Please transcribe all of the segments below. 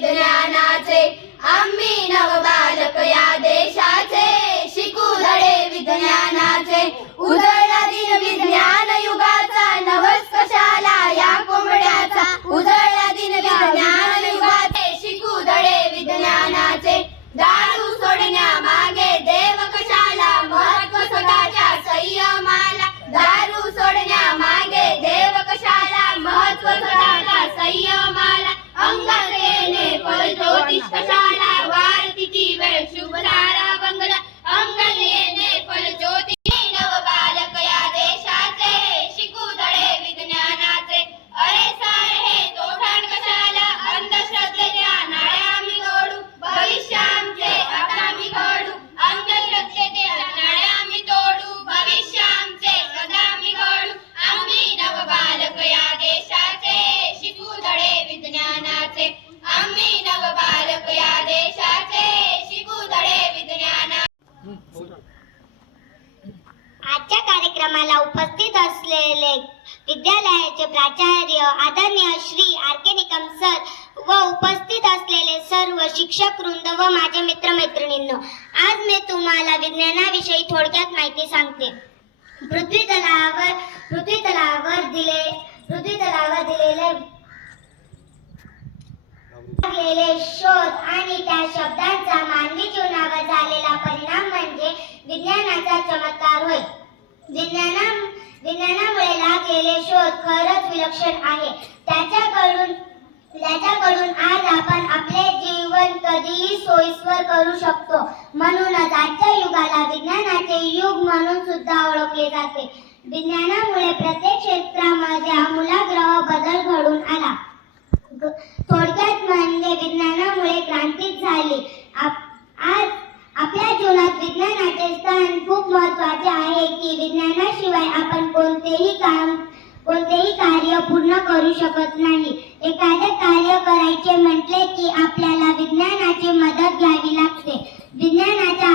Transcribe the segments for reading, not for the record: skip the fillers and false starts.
विज्ञानाचे, आम्ही नवबालक या देशाचे, शिकू धडे विज्ञानाचे. उजळला दिन विज्ञान युगाचा, नवस कशाला या कोंबड्याचा. उजळला दिन विज्ञान युगाचे, शिकू धडे विज्ञानाचे. दारू सोडण्यामागे देव कशाला, महत्व स्वतःच्या संयमाला. दारू सोडण्यामागे देव कशाला, महत्व स्वतःच्या संयमाला. अंगात येणे फलज्योतिष कशाला, वारतीची वेळ शुभ तारा बंगला. अंगात येणे फलज्योतिष. नवबालक या देशाचे, शिकू धडे विज्ञानाचे. अरे सारे हे तोठाण कशाला, अंधश्रद्धेच्या नाळ्या आम्ही तोडू. भविष्य आमचे आता आम्ही घडू. अंधश्रद्धेच्या नाळ्या आम्ही तोडू. भविष्य आमचे सदा आम्ही घडू. आम्ही नवबालक या देशाचे, शिकू धडे विज्ञानाचे. आम्ही नवबालक या देशाचे, शिकू धडे विज्ञानाचे. आजच्या कार्यक्रमाला उपस्थित असलेले विद्यालयाचे प्राचार्य आदरणीय श्री आर.के. निकम सर व उपस्थित असलेले सर्व शिक्षक वृंद व माझे मित्रमैत्रिणींनो, आज मी तुम्हाला विज्ञानाविषयी थोडक्यात माहिती सांगते. पृथ्वीतलावर दिलेले शोध आणि त्या शब्दांचा मानवी जीवनावर झालेला परिणाम म्हणजे विज्ञानाचा चमत्कार होय. विज्ञानामुळे लागलेले शोध खरंच विलक्षण आहे. त्याच्याकडून आज आपण आपले जीवन कधीही सोयीस्कर करू शकतो. म्हणूनच आजच्या युगाला विज्ञानाचे युग म्हणून सुद्धा ओळखले जाते. विज्ञानामुळे प्रत्येक क्षेत्रामध्ये आमूलाग्र बदल घडून आला. थोडक्यात म्हणजे विज्ञानामुळे क्रांतीच झाली. आज आपल्या जीवनात विज्ञानाचे स्थान खूप महत्त्वाचे आहे की विज्ञानाशिवाय आपण कोणतेही कार्य पूर्ण करू शकत नाही. एखादे कार्य करायचे म्हटले की आपल्याला विज्ञानाची मदत घ्यावी लागते. विज्ञानाच्या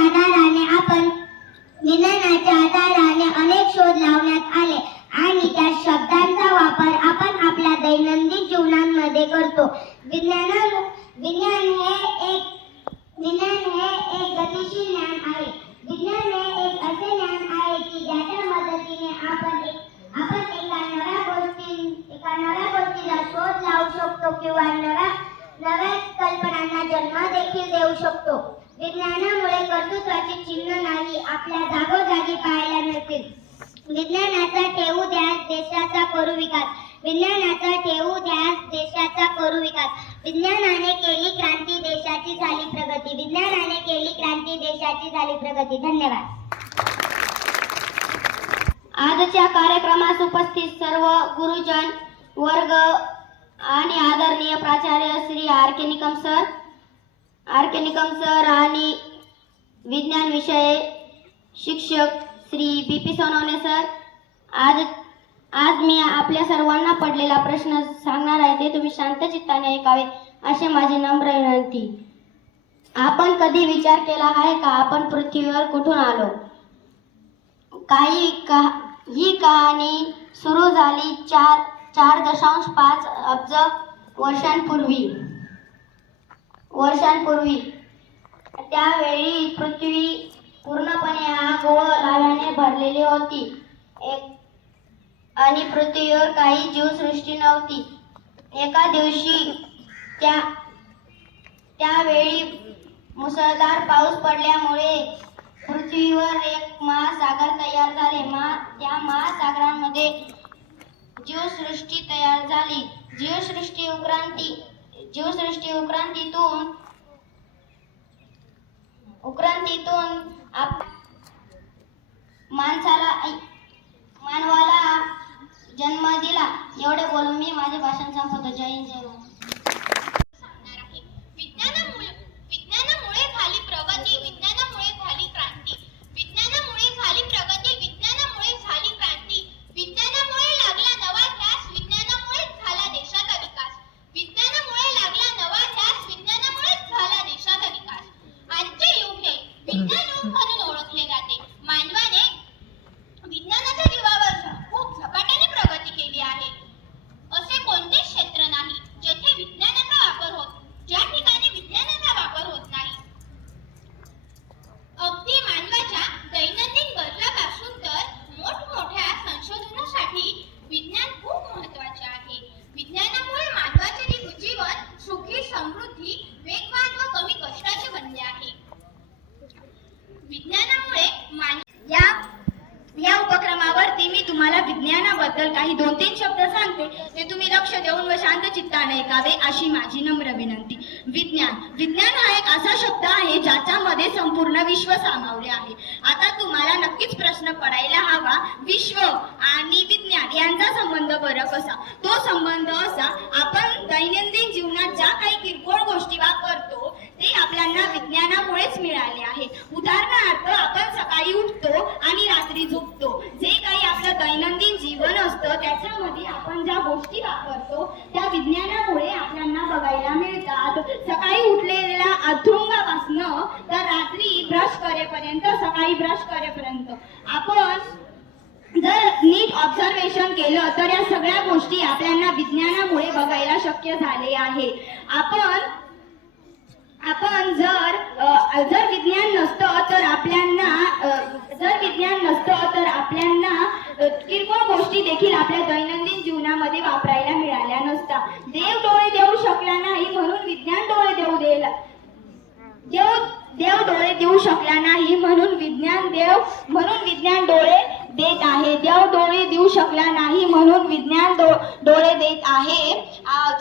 आधाराने अनेक शोध लावण्यात आले आणि त्या शब्दांचा वापर आपण आपल्या दैनंदिन जीवनामध्ये करतो. विज्ञान हे एक गतिशील ज्ञान आहे. विज्ञान हे एक असे ज्ञान आहे की ज्याच्या मदतीने आपण एका नव्या गोष्टीला शोध लावू शकतो किंवा नव्या कल्पनांना जन्म देखील देऊ शकतो. विज्ञानामुळे कर्तृत्वाची चिन्ह नाही आपल्या जागोजागी पाहायला मिळतील. विज्ञानाचा ठेवू ध्यास देशाचा करू विकास. विज्ञानाचा ठेवू ध्यास देशाचा करू विकास. विज्ञानाने केली क्रांती, देशाची झाली प्रगती. विज्ञानाने केली क्रांती, देशाची झाली प्रगती. धन्यवाद. आजच्या कार्यक्रमास उपस्थित सर्व गुरुजन वर्ग आणि आदरणीय प्राचार्य श्री आर.के. निकम सर आणि विज्ञान विषय शिक्षक श्री बी.पी. सोनवणे सर, आज मी आपल्या सर्वांना पडलेला प्रश्न सांगणार आहे. ते तुम्ही शांत चित्ताने ऐकावे असे माझे नम्र विनंती. आपण कधी विचार केला आहे का आपण पृथ्वीवर कुठून आलो? ही कहाणी सुरू झाली 4.5 अब्ज वर्षांपूर्वी. त्यावेळी पृथ्वी पूर्णपणे आग व लाव्याने भरलेली होती आणि पृथ्वीवर काही जीवसृष्टी नव्हती. एका दिवशी त्यावेळी मुसळधार पाऊस पडल्यामुळे पृथ्वीवर एक महासागर तयार झाले. त्या महासागरामध्ये जीवसृष्टी तयार झाली. जीवसृष्टी उक्रांतीतून मानवाला जन्म दिला. एवढे बोलून मी माझे भाषण संपवतो. जय हिंद, जय भारत. विज्ञानामुळे झाली प्रगती, विज्ञानामुळे झाली क्रांती. विज्ञानामुळे झाली प्रगती, विज्ञानामुळे झाली क्रांती. विज्ञानामुळे लागला नवा ध्यास, विज्ञानामुळे झाला देशाचा विकास. विज्ञानामुळे लागला नवा ध्यास, विज्ञानामुळे झाला देशाचा विकास. आजचे युग हे विज्ञान युग म्हणून ओळखले जाते. मानवाने विज्ञानाच्या जीवावर खूप झपाट्याने प्रगती केली आहे. असे कोणतेच क्षेत्र नाही जेथे विनंती. विज्ञान हा एक असा शब्द आहे ज्याच्यामध्ये संपूर्ण विश्व सामावले आहे. आता तुम्हाला नक्कीच प्रश्न पडायला हवा, विश्व आणि विज्ञान यांचा संबंध बरं कसा? तो संबंध असा, आपण दैनंदिन जीवनात ज्या काही किरकोळ गोष्टी वापरतो ते आपल्याला विज्ञानामुळेच मिळाले आहे. उदाहरणार्थ, आपण सकाळी उठतो आणि रात्री झोपतो. जे काही आपलं दैनंदिन जीवन असतं त्याच्यामध्ये आपण ज्या गोष्टी वापरतो त्या विज्ञानामुळे आपल्याला बघायला मिळतात. सकाळी उठलेल्या अथरुंगापासनं तर रात्री ब्रश करेपर्यंत, सकाळी ब्रश करेपर्यंत आपण जर नीट ऑब्झर्वेशन केलं तर या सगळ्या गोष्टी आपल्याला विज्ञानामुळे बघायला शक्य झाले आहे. आपण जर विज्ञान नसतं तर आपल्याला किरकोळ गोष्टी देखील आपल्या दैनंदिन जीवनामध्ये वापरायला मिळाल्या नसत्या. देव डोळे देऊ शकला नाही म्हणून विज्ञान डोळे देव डोळे देऊ शकला नाही म्हणून विज्ञान डोळे देत आहे. देव डोळे देऊ शकला नाही म्हणून विज्ञान डोळे देत आहे.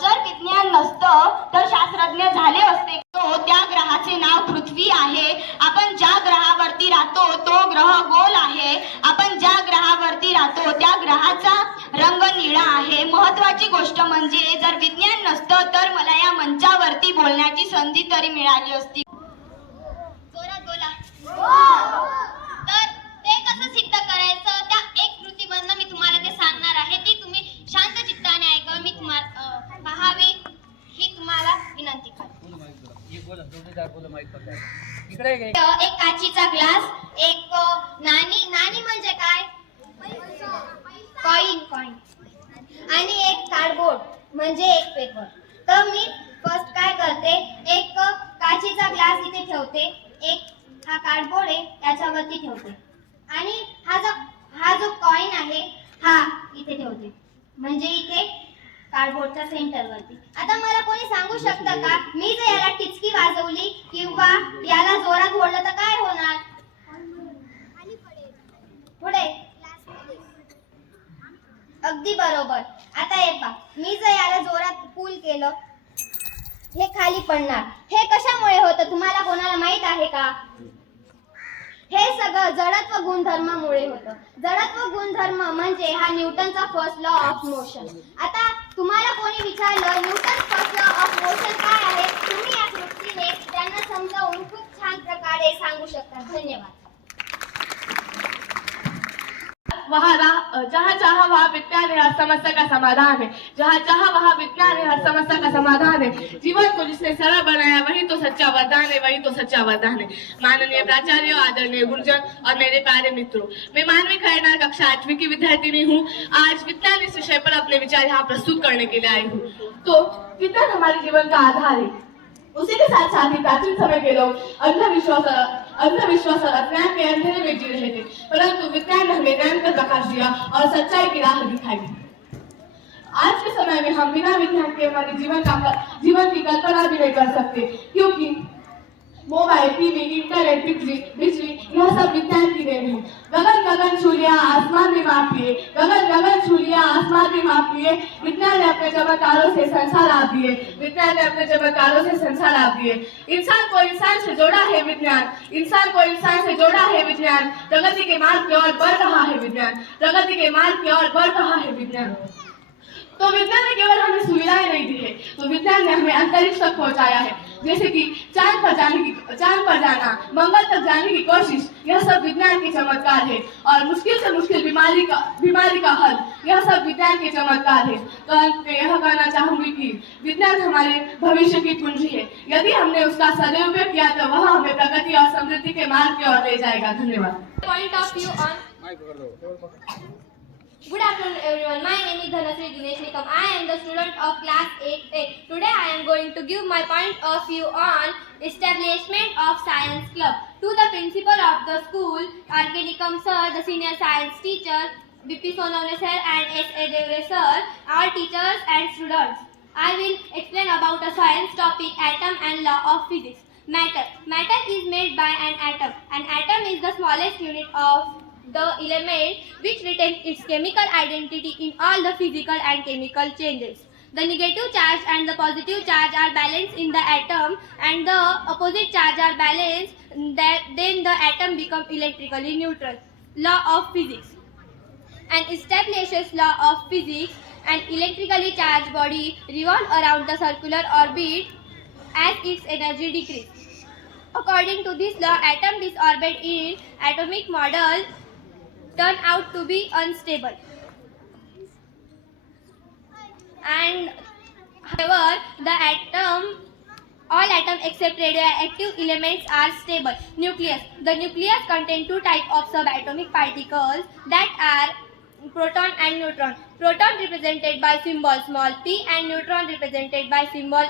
जर विज्ञान नसतं तर शास्त्रज्ञ झाले असते. त्या ग्रहाचे नाव पृथ्वी आहे. आपण ज्या ग्रहावरती राहतो तो ग्रह गोल आहे. आपण ज्या ग्रहावरती राहतो त्या ग्रहाचा रंग निळा आहे. महत्वाची गोष्ट म्हणजे जर विज्ञान नसतं तर मला या मंचावरती बोलण्याची संधी तरी मिळाली असती. जोरात बोला. तर ते कसं सिद्ध करायचं त्या एक कृतीमधनं मी तुम्हाला ते सांगणार आहे. ती तुम्ही शांत चित्ताने ऐकावं. मी तुम्हाला पाहावे ही तुम्हाला विनंती करते. एक काचीचा ग्लास, एक नाणी म्हणजे काय? कॉइन आणि एक कार्डबोर्ड म्हणजे एक पेपर. तर मी फर्स्ट काय करते, एक काचीचा ग्लास इथे ठेवते, एक हा कार्डबोर्ड आहे त्याच्यावरती ठेवते आणि हा जो कॉइन आहे हा इथे ठेवते, म्हणजे इथे कार्डबोर्डच्या सेंटरवरती. आता मला कोणी सांगू शकतं का, मी जर याला टिचकी वाजवली किंवा याला जोरात ओढलं तर काय होणार? पुढे अगदी बरोबर. आता हे पहा, मी जर याला जोरात पुल केलं हे खाली पडणार. हे कशामुळे होतं तुम्हाला कोणाला माहित आहे का? हे सगळं जडत्व गुणधर्मामुळे होतं. जडत्व गुणधर्म म्हणजे हा न्यूटनचा फर्स्ट लॉ ऑफ मोशन. आता तुम्हाला कोणी विचारलं Newton first law of motion काय आहे, तुम्ही या कृतीने त्यांना समजावून खूप छान प्रकारे सांगू शकता. धन्यवाद. जहाँ चाहा वहाँ विज्ञान है, हर समस्या का समाधान है. जहाँ चाहा वहाँ विज्ञान है, हर समस्या का समाधान है. जीवन को जिसने सरल बनाया वही तो सच्चा वरदान है, वही तो सच्चा वरदान है. माननीय प्राचार्य, आदरणीय गुरुजन और मेरे प्यारे मित्रों, मैं मानवी खैरनार कक्षा 8वीं की विद्यार्थिनी हूँ. आज विज्ञान इस विषय पर अपने विचार यहाँ प्रस्तुत करने के लिए आई हूँ. तो विज्ञान हमारे जीवन का आधार है. उसी के साथ साथ ही प्राचीन समय के लोग अंधविश्वास और अज्ञान के अंधेरे में जी रहे थे, परंतु विज्ञान ने हमें ज्ञान का प्रकाश दिया और सच्चाई की राह दिखाई. आज के समय में हम बिना विज्ञान के हमारे जीवन की कल्पना भी नहीं कर सकते, क्योंकि मोबाइल, टीवी, इंटरनेट, बिजली यह सब विज्ञान की देन है. गगन छू लिया आसमान भी माप लिए. गगन छू लिया आसमान भी माप लिए. विज्ञान ने अपने चमत्कारों से संसार आप दिए. विज्ञान ने अपने चमत्कारों से संसार आप दिए. इंसान को इंसान से जोड़ा है विज्ञान. इंसान को इंसान से जोड़ा है विज्ञान. प्रगति के मार्ग की ओर बढ़ रहा है विज्ञान. प्रगति के मार्ग की ओर बढ़ रहा है विज्ञान. तो विज्ञान ने केवल हमें सुविधाएं नहीं दी है, तो विज्ञान ने हमें अंतरिक्ष तक पहुंचाया है. जैसे कि चांद पर जाना, मंगल तक जाने की कोशिश, यह सब विज्ञान के चमत्कार है. और मुश्किल से मुश्किल बीमारी का हल, यह सब विज्ञान के चमत्कार है. तो अंत में यह कहना चाहूंगी कि विज्ञान हमारे भविष्य की पूंजी है. यदि हमने उसका सदुपयोग किया तो वह हमें प्रगति और समृद्धि के मार्ग की ओर ले जाएगा. धन्यवाद. Point of view on. Good afternoon everyone, my name is Dhanasri Dinesh Nikam. I am the student of class 8A. Today I am going to give my point of view on establishment of science club. To the principal of the school, R.K. Nikam sir, the senior science teacher, B.P. Sonavne sir and S.A. Devre sir, our teachers and students. I will explain about a science topic, atom and law of physics. Matter is made by an atom. An atom is the smallest unit of the element which retains its chemical identity in all the physical and chemical changes. The negative charge and the positive charge are balanced in the atom, and the opposite charge are balanced. Then the atom becomes electrically neutral. Law of physics. An establishes law of physics. An electrically charged body revolves around the circular orbit as its energy decreases. According to this law, atoms disordered in atomic model turn out to be unstable. And however, all atoms except radioactive elements are stable. Nucleus. The nucleus contains two types of subatomic particles, that are proton and neutron. Proton represented by symbol small p and neutron represented by symbol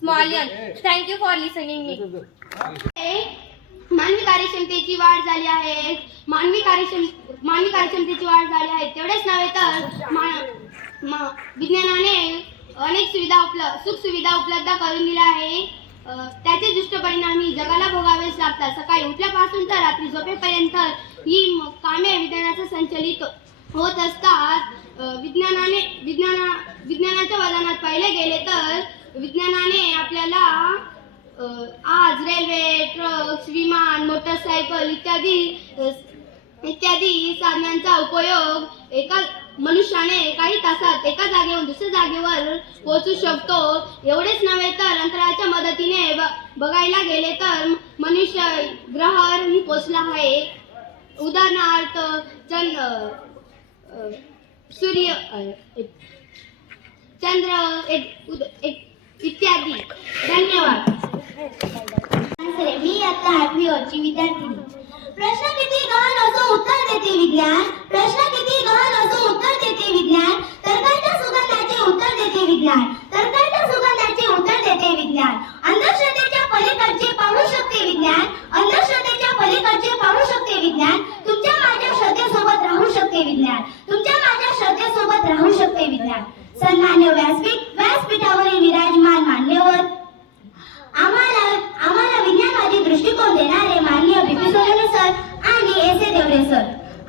small n. Thank you for listening me. मानवी कार्यक्षमतेची वाढ झाली आहे. मानवी कार्यक्षमतेची वाढ झाली आहे. तेवढेच नव्हे तर विज्ञानाने अनेक सुख सुविधा उपलब्ध करून दिल्या आहे. त्याचे दुष्ट परिणाम ही जगाला भोगावेच लागतात. सकाळी उठल्यापासून तर रात्री झोपेपर्यंत ही कामे विज्ञानाचं संचलित होत असतात. विज्ञानाच्या वजनात पाहिले गेले तर विज्ञानाने आपल्याला आज रेल्वे, ट्रक्स, विमान, मोटरसायकल इत्यादी साधनांचा उपयोग एका मनुष्याने काही तासात एका जागेवरून दुसऱ्या जागेवर पोहोचू शकतो. एवढेच नव्हे तर अंतराळाच्या मदतीने बघायला गेले तर मनुष्य ग्रहावरही पोहोचला आहे. उदाहरणार्थ सूर्य, चंद्र इत्यादी. धन्यवाद. मी आता 8वी वर्षी विद्यार्थिनी. प्रश्न किती गहन असो उत्तर देते विज्ञान. प्रश्न किती गहन असो उत्तर देते विज्ञान. तर्काच्या सुगंधाचे उत्तर देते विज्ञान. तर्काच्या सुगंधाचे उत्तर देते विज्ञान. अंधश्रद्धेच्या पलीकडचे पाहू शकते विज्ञान. अंधश्रद्धेच्या पलीकडचे पाहू शकते विज्ञान. तुमच्या माझ्या श्रद्धेसोबत राहू शकते विज्ञान. तुमच्या माझ्या श्रद्धेसोबत राहू शकते विज्ञान. सन्मान्य व्यासपीठावरील विराजमान मान्यवर, आम्हाला विज्ञानवादी दृष्टिकोन देणारे माननीय बीपी सोनवणे सर आणि एस ए देवरे सर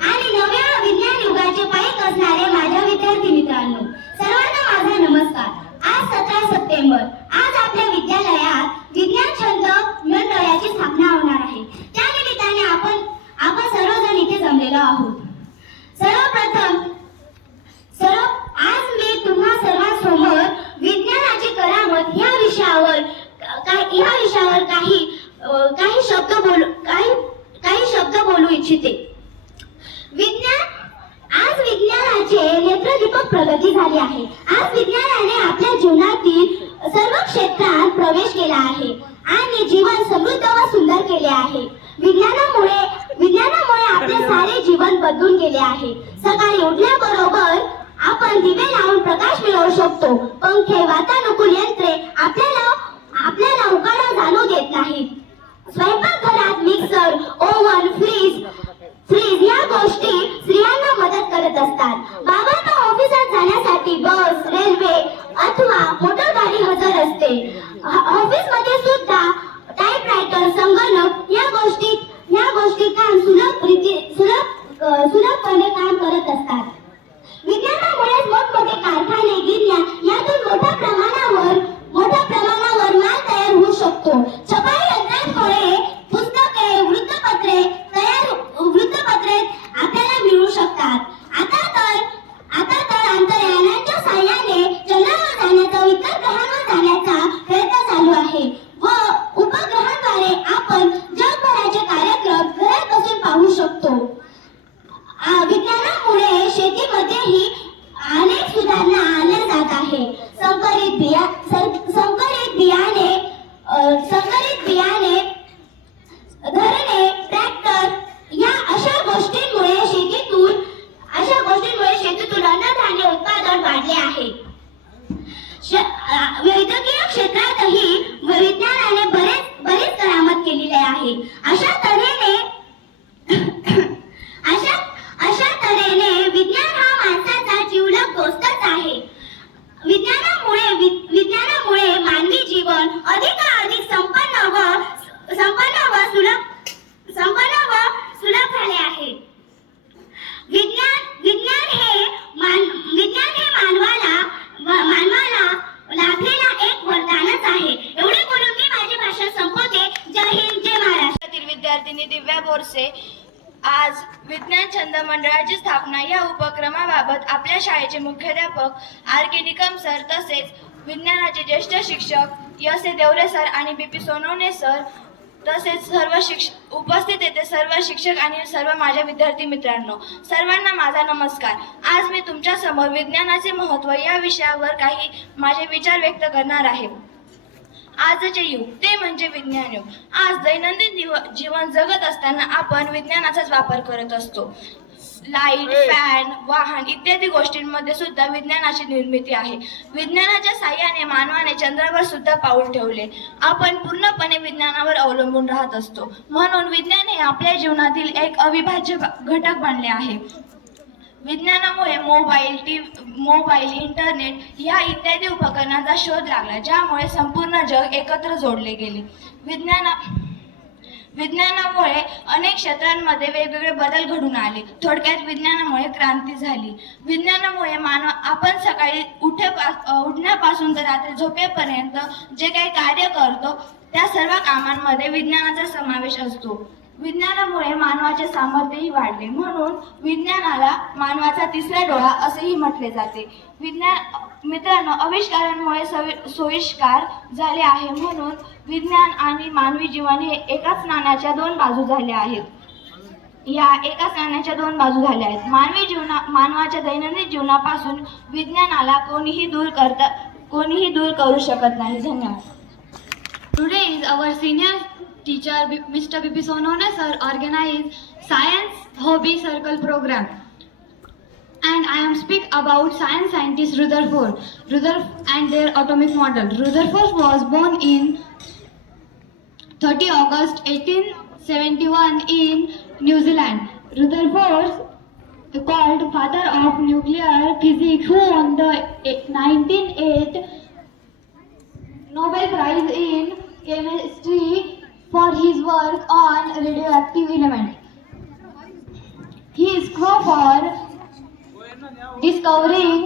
आणि नव्या विज्ञान युगाचे पाईक असणारे माझ्या विद्यार्थी मित्रांनो, सर्वांना माझा नमस्कार. आज 17 सप्टेंबर. आज आपल्या विद्यालयात विज्ञान छंद मंडळाची स्थापना होणार आहे. त्यानिमित्ताने आपण सर्वजण इथे जमलेलो आहोत. आज मी तुम्हा सर्वांसमोर विज्ञानाची करामत या विषयावर काही शब्द बोलू इच्छिते. आज विज्ञानाचे नेत्रदीपक प्रगती झाली आहे. आज विज्ञानाने आपल्या जीवनातील सर्व क्षेत्रात प्रवेश केला आहे आणि जीवन समृद्ध व सुंदर केले आहे. विज्ञानामुळे आपले सारे जीवन बदलून गेले आहे. सकाळी उठल्याबरोबर आपण दिवे लावून प्रकाश मिळवू शकतो. पंखे, वातानुकूल यंत्रे आपल्याला उकाडा जाणू देत नाहीत. स्वयंपाकघरात मिक्सर, ओव्हन, फ्रीज या गोष्टी स्त्रियांना मदत करत असतात. बाबांना ऑफिसात जाण्यासाठी बस, रेल्वे अथवा मोटरगाडी हजर असते. ऑफिसमध्ये सुद्धा टाइपरायटर, संगणक या गोष्टी काम सुलभपणे काम करत असतात. विज्ञानामुळे मोठमोठे कारखाने, गिरण्या यातून मोठ्या प्रमाणावर माल तयार होऊ शकतो. छपाई यंत्रांमुळे पुस्तके, वृत्तपत्रे आपल्याला मिळू शकतात. आता तर अंतराळाच्या साहाय्याने चंद्रावर जाण्याचा, इतर ग्रहांवर जाण्याचा प्रयत्न चालू आहे व उपग्रहांद्वारे आपण जगभराचे कार्यक्रम घरात बसून पाहू शकतो. विज्ञानामुळे शेतीमध्येही अनेक सुधारणा आणल्या जात आहे. संकरित बियाणे, धरणे, ट्रॅक्टर या अशा गोष्टींमुळे शेतीतून अन्नधान्य उत्पादन वाढले आहे. वैद्यकीय क्षेत्रातही विज्ञानाने बरेच करामत केलेली आहे. अशा तऱ्हेने विज्ञान हा माणसाचा जिवलग दोस्तच आहे. विज्ञानामुळे मानवी जीवन अधिकाधिक संपन्न व सुलभ झाले आहे. विज्ञान हे मानवाला बोरसे आज विज्ञान छंद मंडळाची स्थापना या उपक्रमाबाबत आपल्या शाळेचे मुख्याध्यापक आर के निकम सर तसेच विज्ञानाचे ज्येष्ठ शिक्षक एस ए देवरे सर आणि BP सोनवणे सर तसेच सर्व उपस्थित येथे सर्व शिक्षक आणि सर्व माझ्या विद्यार्थी मित्रांनो, सर्वांना माझा नमस्कार. आज मी तुमच्या समोर विज्ञानाचे महत्त्व या विषयावर काही माझे विचार व्यक्त करणार आहे. आजचे युग ते म्हणजे विज्ञान युग. आज दैनंदिन जीवन जगत असताना आपण विज्ञानाचाच वापर करत असतो. लाईट, फॅन, वाहन इत्यादी गोष्टींमध्ये सुद्धा विज्ञानाची निर्मिती आहे. विज्ञानाच्या साहाय्याने मानवाने चंद्रावर सुद्धा पाऊल ठेवले. आपण पूर्णपणे विज्ञानावर अवलंबून राहत असतो. म्हणून विज्ञान हे आपल्या जीवनातील एक अविभाज्य घटक बनले आहे. विज्ञानामुळे मोबाईल, इंटरनेट या इत्यादी उपकरणांचा शोध लागला, ज्यामुळे संपूर्ण जग एकत्र जोडले गेले. विज्ञानामुळे अनेक क्षेत्रांमध्ये वेगवेगळे बदल घडून आले. थोडक्यात विज्ञानामुळे क्रांती झाली. विज्ञानामुळे आपण सकाळी उठण्यापासून तर रात्री झोपेपर्यंत जे काही कार्य करतो त्या सर्व कामांमध्ये विज्ञानाचा समावेश असतो. विज्ञानामुळे मानवाचे सामर्थ्यही वाढले. म्हणून विज्ञानाला मानवाचा तिसरा डोळा असेही म्हटले जाते. मित्रांनो, आविष्कारांमुळे सोयीस्कर झाले आहे. म्हणून विज्ञान आणि मानवी जीवन हे एकाच नाण्याच्या दोन बाजू झाल्या आहेत. मानवाच्या दैनंदिन जीवनापासून विज्ञानाला कोणीही दूर करू शकत नाही. धन्यवाद. Today is our senior teacher Mr. BP Sonone sir organized Science Hobby Circle program. And I am speak about science scientist Rutherford and their atomic model. Rutherford was born in 30 August 1871 in New Zealand. Rutherford, called father of nuclear physics, who won the 1908 Nobel Prize in Chemistry for his work on radioactive elements. He is known for discovering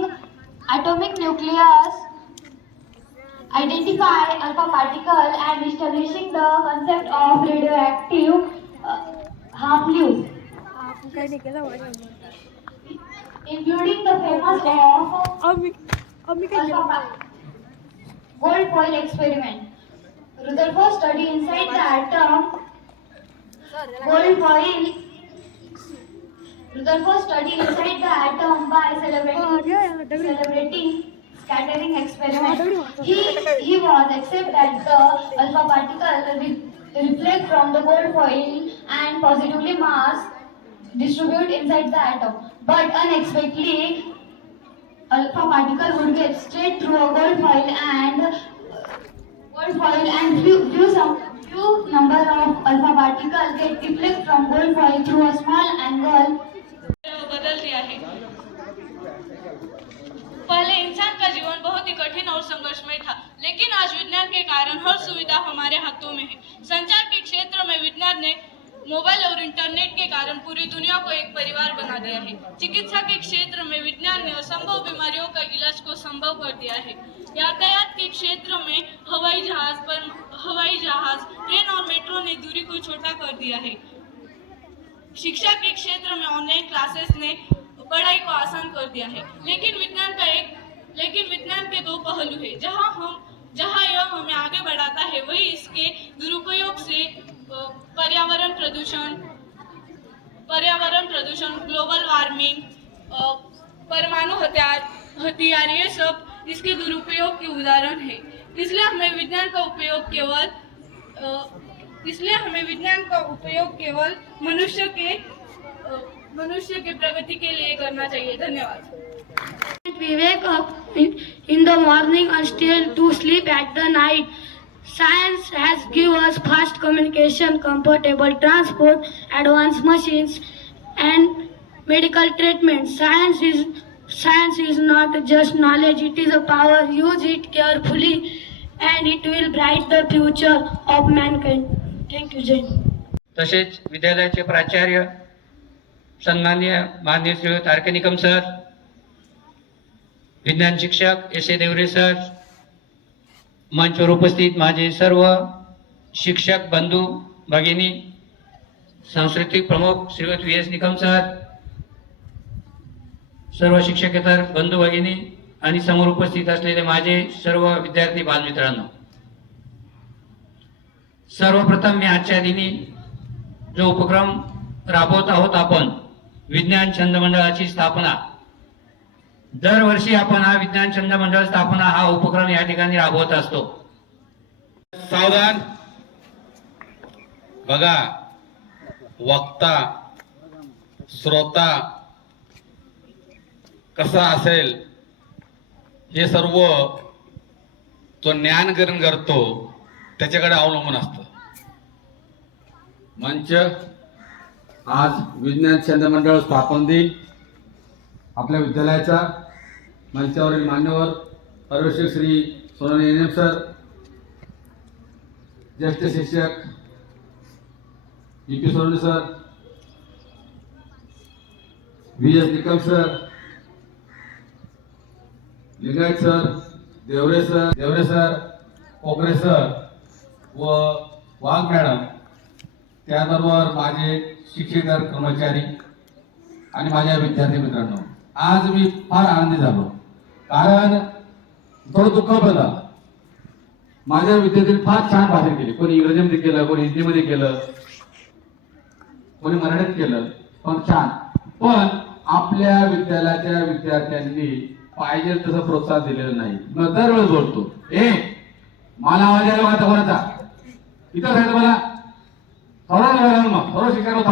atomic nucleus, identify alpha particle, and establishing the concept of radioactive half-lives, including the famous gold foil experiment. Rutherford studied inside the atom by celebrating scattering experiment. He was accept that the alpha particle reflect from the gold foil and positively mass distribute inside the atom. But unexpectedly, alpha particle would get straight through a gold foil and few number of alpha particles get deflect from gold foil through a small angle. बदलती है. पहले इंसान का जीवन बहुत ही कठिन और संघर्षमय था, लेकिन आज विज्ञान के कारण हर सुविधा हमारे हाथों में है. संचार के क्षेत्र में विज्ञान ने मोबाइल और इंटरनेट के कारण पूरी दुनिया को एक परिवार बना दिया है. चिकित्सा के क्षेत्र में विज्ञान ने असंभव बीमारियों का इलाज को संभव कर दिया है. यातायात के क्षेत्र में हवाई जहाज, ट्रेन और मेट्रो ने दूरी को छोटा कर दिया है. शिक्षा के क्षेत्र में ऑनलाइन क्लासेस ने पढ़ाई को आसान कर दिया है. लेकिन विज्ञान के दो पहलू है. जहाँ यह हमें आगे बढ़ाता है, वही इसके दुरुपयोग से पर्यावरण प्रदूषण, ग्लोबल वार्मिंग, परमाणु हथियार ये सब इसके दुरुपयोग के उदाहरण है. इसलिए हमें विज्ञान का उपयोग केवल मनुष्य के प्रगति के लिए करना चाहिए. धन्यवाद. We wake up in the morning and still to sleep at the night. Science has given us fast communication, comfortable transport, advanced machines, and medical treatment. Science is not just knowledge; it is a power. Use it carefully, and it will brighten the future of mankind. Thank you, Jay. तसेच विद्यालयाचे प्राचार्य सन्माननीय माननीय श्रीयुत R के Nikam sir, विज्ञान शिक्षक S A Deore sir, मंचवर उपस्थित माझे सर्व शिक्षक बंधू भगिनी, सांस्कृतिक प्रमुख श्रीयुत VS निकम सर, सर्व शिक्षकेतर बंधू भगिनी आणि समोर उपस्थित असलेले माझे सर्व विद्यार्थी बालमित्रांनो, सर्वप्रथम मी आजच्या दिनी जो उपक्रम राबवत आहोत आपण विज्ञान छंद मंडळाची स्थापना, दरवर्षी आपण हा विज्ञान छंद मंडळ स्थापना हा उपक्रम या ठिकाणी राबवत असतो. सावधान बघा, वक्ता श्रोता कसा असेल हे सर्व तो ज्ञान ग्रहण करतो त्याच्याकडे अवलंबून असतं. मंच आज विज्ञान छंद मंडळ स्थापन दिन आपल्या विद्यालयाचा मंचावरील मान्यवर पर्यवेक्षक श्री सोनाली NM सर, ज्येष्ठ शिक्षक BP Sonawane sir, VS Nikam sir, Lingayat sir, Deore sir, Kokare sir व वाघ मॅडम, त्याबरोबर माझे शिक्षकेतर कर्मचारी आणि माझ्या विद्यार्थी मित्रांनो, आज मी फार आनंदी झालो. कारण थोडं दुःख पण झालं. माझ्या विद्यार्थ्यांनी फार छान भाषण केले. कोणी इंग्रजीमध्ये केलं, कोणी हिंदीमध्ये केलं, कोणी मराठीत केलं, पण छान. पण आपल्या विद्यालयाच्या विद्यार्थ्यांनी पाहिजे तसं प्रोत्साहन दिलेलं नाही. मग दरवेळेस बोलतो, मला आवाज यायला कोणाचा इथं सांगितलं मला थोडा मग थोडं शिक्षण